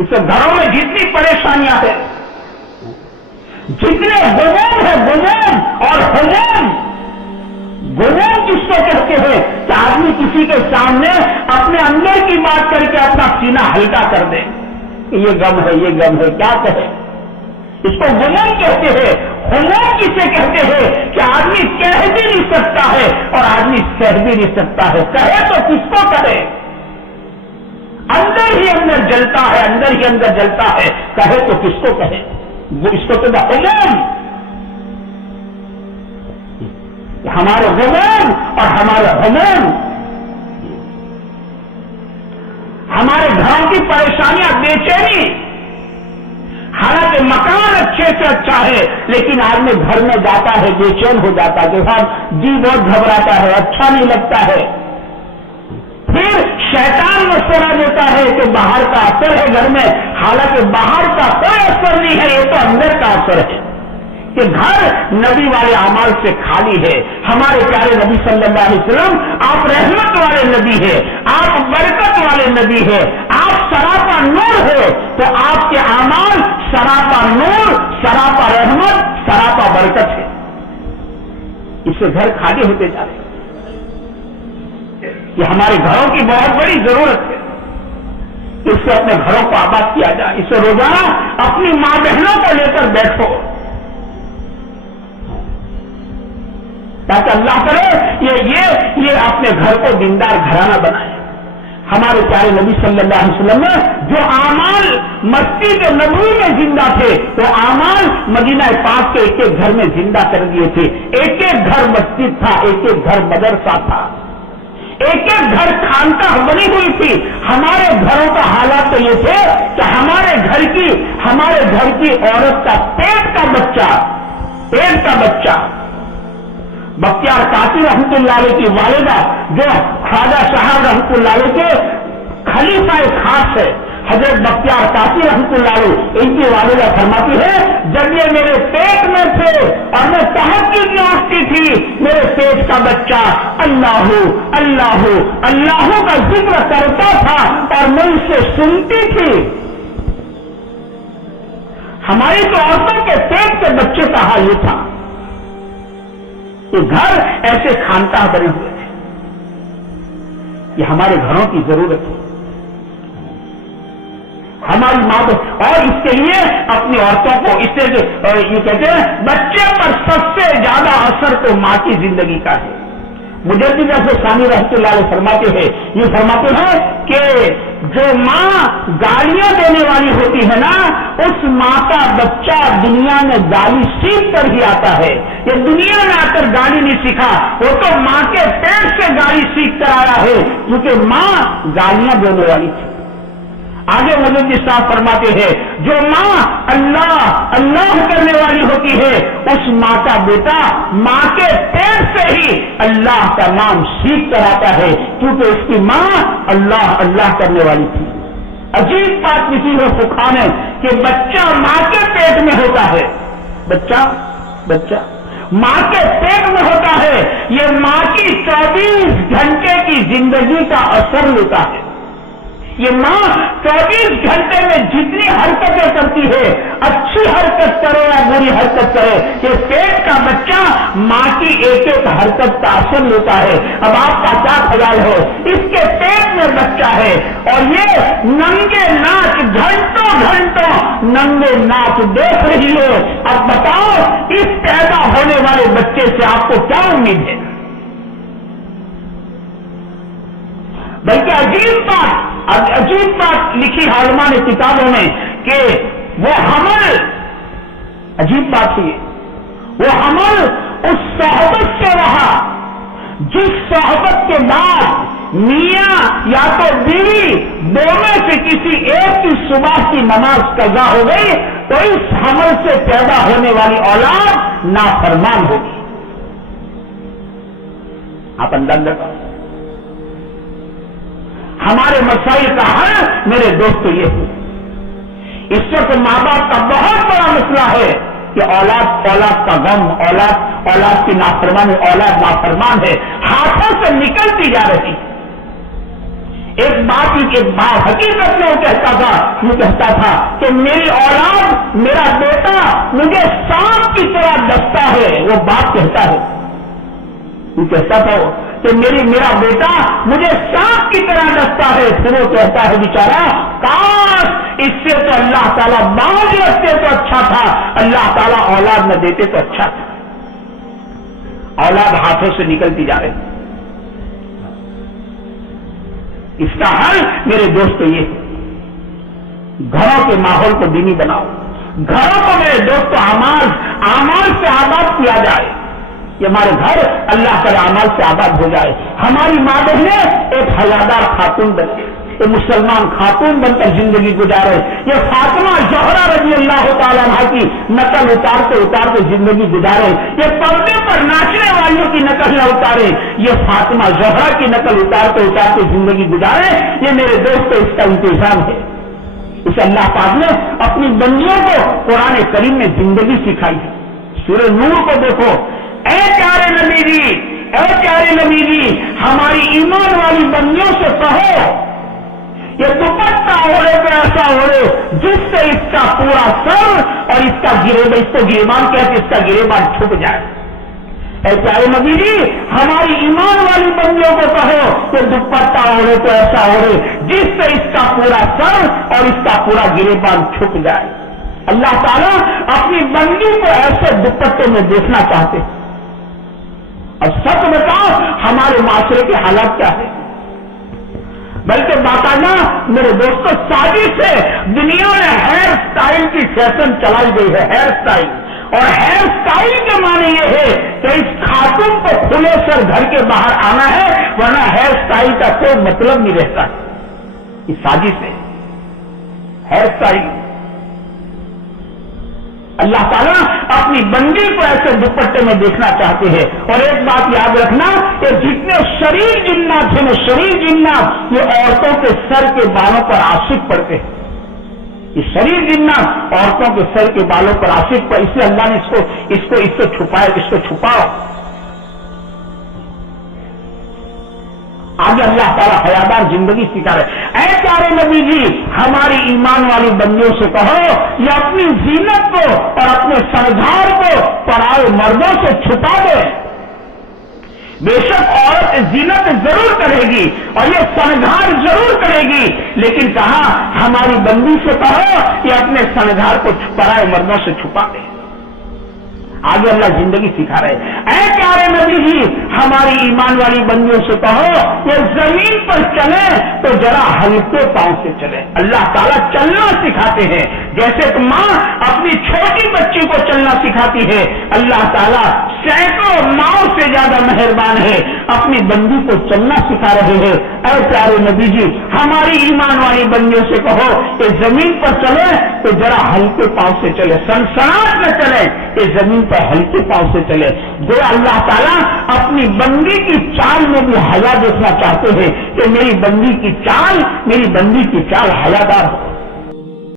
اس سے گھروں میں جتنی پریشانیاں ہیں، جتنے غموم ہے، غموم اور حموم، غموم کس کو کہتے ہیں کہ آدمی کسی کے سامنے اپنے اندر کی بات کر کے اپنا سینہ ہلکا کر دے، یہ غم ہے، یہ غم ہے، کیا کہے، اس کو غموم کہتے ہیں۔ حموم کسے کہتے ہیں کہ آدمی کہہ بھی نہیں سکتا ہے اور آدمی سہ بھی نہیں سکتا ہے، کہے تو کس کو کہے، اندر ہی اندر جلتا ہے، اندر ہی اندر جلتا ہے، کہے تو کس کو کہے، وہ اس کو کہتا حموم۔ ہمارے غموم اور ہمارے حموم، ہمارے گھروں کی پریشانیاں، بے چینی، حالانکہ مکان اچھے سے اچھا ہے لیکن آدمی گھر میں جاتا ہے بے چین ہو جاتا ہے کہ صاحب جی بہت گھبراتا ہے، اچھا نہیں لگتا ہے۔ پھر شیطان مشورہ دیتا ہے کہ باہر کا اثر ہے گھر میں، حالانکہ باہر کا کوئی اثر نہیں ہے، یہ تو اندر کا اثر ہے کہ گھر نبی والے اعمال سے خالی ہے۔ ہمارے پیارے نبی صلی اللہ علیہ وسلم آپ رحمت والے نبی ہے، آپ برکت والے نبی ہے، آپ سراپا نور ہے، تو آپ کے اعمال سراپا نور، سراپا رحمت، سراپا برکت ہے۔ اس سے گھر خالی ہوتے جا رہے ہیں۔ یہ ہمارے گھروں کی بہت بڑی ضرورت ہے، اس سے اپنے گھروں کو آباد کیا جائے۔ اس سے روزانہ اپنی ماں بہنوں کو لے کر بیٹھو تاکہ اللہ کرے یہ اپنے گھر کو دیندار گھرانہ بنائے۔ ہمارے پیارے نبی صلی اللہ علیہ وسلم نے جو اعمال مسجد نبوی میں زندہ تھے وہ اعمال مدینہ پاک کے ایک ایک گھر میں زندہ کر دیے تھے۔ ایک ایک گھر مسجد تھا، ایک ایک گھر مدرسہ تھا، ایک ایک گھر خانقاہ بنی ہوئی تھی۔ ہمارے گھروں کا حالات تو یہ تھے کہ ہمارے گھر کی عورت کا پیٹ کا بچہ بختیار قاسی رحمۃ اللہ علیہ کی والدہ جو خواجہ صاحب رحمۃ اللہ علیہ کے خلیفہ خاص ہے، حضرت بختیار قاسی رحمۃ اللہ علیہ، ان کی والدہ فرماتی ہے جب یہ میرے پیٹ میں تھے اور میں تہجد میں اٹھتی تھی، میرے پیٹ کا بچہ اللہ اللہ اللہ کا ذکر کرتا تھا اور میں اسے سنتی تھی۔ ہماری تو عورتوں کے پیٹ کے بچے کا حال یہ تھا۔ یہ گھر ایسے خانقاہ بنے ہوئے تھے، یہ ہمارے گھروں کی ضرورت ہے، ہماری ماں کو، اور اس کے لیے اپنی عورتوں کو اس سے یہ کہتے ہیں بچے پر سب سے زیادہ اثر تو ماں کی زندگی کا ہے۔ مجدد ثانی رحمۃ اللہ علیہ فرماتے ہیں کہ جو ماں گالیاں دینے والی ہوتی ہے نا، اس ماں کا بچہ دنیا میں گالی سیکھ کر ہی آتا ہے۔ یہ دنیا میں آ کر گالی نہیں سیکھا، وہ تو ماں کے پیٹ سے گالی سیکھ کر آیا ہے، کیونکہ ماں گالیاں دینے والی تھی۔ آگے مجدد صاحب فرماتے ہیں جو ماں اللہ اللہ کرنے والی ہوتی ہے، اس ماں کا بیٹا ماں کے پیٹ سے ہی اللہ کا نام سیکھ کر آتا ہے، کیونکہ اس کی ماں اللہ اللہ کرنے والی تھی۔ عجیب بات کسی میں فقہا نے کہ بچہ ماں کے پیٹ میں ہوتا ہے، بچہ ماں کے پیٹ میں ہوتا ہے، یہ ماں کی 24 گھنٹے کی زندگی کا اثر لیتا ہے۔ یہ ماں 24 گھنٹے میں جتنی حرکتیں کرتی ہے، اچھی حرکت کرے یا بری حرکت کرے، یہ پیٹ کا بچہ ماں کی ایک ایک حرکت کا اثر لیتا ہے۔ اب آپ کا کیا خیال ہے، اس کے پیٹ میں بچہ ہے اور یہ ننگے ناچ گھنٹوں ننگے ناچ دیکھ رہی ہے۔ اب بتاؤ اس پیدا ہونے والے بچے سے آپ کو کیا امید ہے؟ بلکہ عجیب بات لکھی علماء نے کتابوں میں کہ وہ حمل، عجیب بات ہے، وہ حمل اس صحبت سے رہا جس صحبت کے بعد میاں یا تو بیوی دونوں سے کسی ایک کی صبح کی نماز قضا ہو گئی تو اس حمل سے پیدا ہونے والی اولاد نافرمان ہوگی۔ آپ انداز لگاؤ ہمارے مسائل کا حل میرے دوست یہ ہے۔ اس وقت ماں باپ کا بہت بڑا مسئلہ ہے کہ اولاد کا غم، اولاد کی نافرمانی، اولاد نافرمان ہے، ہاتھوں سے نکلتی جا رہی۔ ایک حقیقت میں وہ کہتا تھا کہ میری اولاد، میرا بیٹا مجھے سانپ کی طرح ڈستا ہے. وہ باپ کہتا ہے، وہ کہتا تھا کہ میرا بیٹا مجھے سانپ کی طرح ڈستا ہے. پھر وہ کہتا ہے بیچارہ کاش اس سے تو اللہ تعالیٰ باز رکھتے تو اچھا تھا، اللہ تعالیٰ اولاد نہ دیتے تو اچھا تھا. اولاد ہاتھوں سے نکلتی جا رہی. اس کا حل میرے دوست یہ ہے، گھروں کے ماحول کو دینی بناؤ. گھروں کو میرے دوست اعمال سے آباد کیا جائے. یہ ہمارے گھر اللہ کے اعمال سے آباد ہو جائے. ہماری ماں بہنیں ایک حیادار خاتون بنے، ایک مسلمان خاتون بن کر زندگی گزارے. یہ فاطمہ زہرا رضی اللہ تعالیٰ عنہ کی نقل اتارتے زندگی گزارے. یہ پردے پر ناچنے والوں کی نقل نہ اتارے، یہ فاطمہ زہرا کی نقل اتارتے زندگی گزارے. یہ میرے دوست اس کا انتظام ہے. اس اللہ پاک نے اپنی بندیوں کو قرآن کریم میں زندگی سکھائی ہے. سورہ نور کو دیکھو. اے پیارے نبی جی ہماری ایمان والی بندیوں سے کہو یہ دوپٹہ اوڑے تو ایسا اوڑے جس سے اس کا پورا سر اور اس کو گریبان کہتے اس کا گریبان چھپ جائے. اے پیارے نبی جی ہماری ایمان والی بندیوں کو کہو کہ دوپٹہ اوڑے تو ایسا اوڑے جس سے اس کا پورا سر اور اس کا پورا گریبان چھپ جائے. اللہ تعالیٰ اپنی بندی کو ایسے دوپٹے میں دیکھنا چاہتے ہیں. اب سچ بتاؤ ہمارے معاشرے کے حالات کیا ہے؟ بلکہ باقاعدہ میرے دوستوں سازش سے دنیا میں ہیئر سٹائل کی فیشن چلائی گئی ہے. ہیئر سٹائل، اور ہیئر سٹائل کے معنی یہ ہے کہ اس خاتون کو کھلے سر گھر کے باہر آنا ہے ورنہ ہیئر سٹائل کا کوئی مطلب نہیں رہتا. یہ سازش ہے ہیئر سٹائل. اللہ تعالیٰ اپنی بندی کو ایسے دوپٹے میں دیکھنا چاہتے ہیں. اور ایک بات یاد رکھنا کہ جتنے شریر جنات ہیں شریر جنات یہ عورتوں کے سر کے بالوں پر عاشق پڑتے ہیں. یہ شریر جنات عورتوں کے سر کے بالوں پر عاشق پڑ، اس لیے اللہ نے اس کو چھپایا. اس کو چھپاؤ. آگے اللہ تعالیٰ حیادار زندگی سکھا رہے. اے پیارے نبی جی ہماری ایمان والی بندیوں سے کہو یہ اپنی زینت کو اور اپنے سردار کو پرائے مردوں سے چھپا دے. بے شک عورت زینت ضرور کرے گی اور یہ سردار ضرور کرے گی، لیکن کہا ہماری بندی سے کہو یہ اپنے سردار کو پرائے مردوں سے چھپا دے. آگے اللہ زندگی سکھا رہے. اے پیارے نبی جی ہماری ایمان والی بندیوں سے کہو یہ زمین پر چلے تو ذرا ہلکے پاؤں سے چلے. اللہ تعالیٰ چلنا سکھاتے ہیں جیسے ایک ماں اپنی چھوٹی بچی کو چلنا سکھاتی ہے. اللہ تعالیٰ سینکڑوں ماؤں سے زیادہ مہربان ہے، اپنی بندی کو چلنا سکھا رہے ہیں. اے پیارے نبی جی ہماری ایمان والی بندیوں سے کہو کہ زمین پر چلے تو ذرا ہلکے پاؤں سے چلے، سنسناٹ نہ چلے، کہ زمین پر ہلکے پاؤں سے چلے. جو اللہ تعالیٰ اپنی بندی کی چال میں بھی حیا دیکھنا چاہتے ہیں کہ میری بندی کی چال حیادار ہو.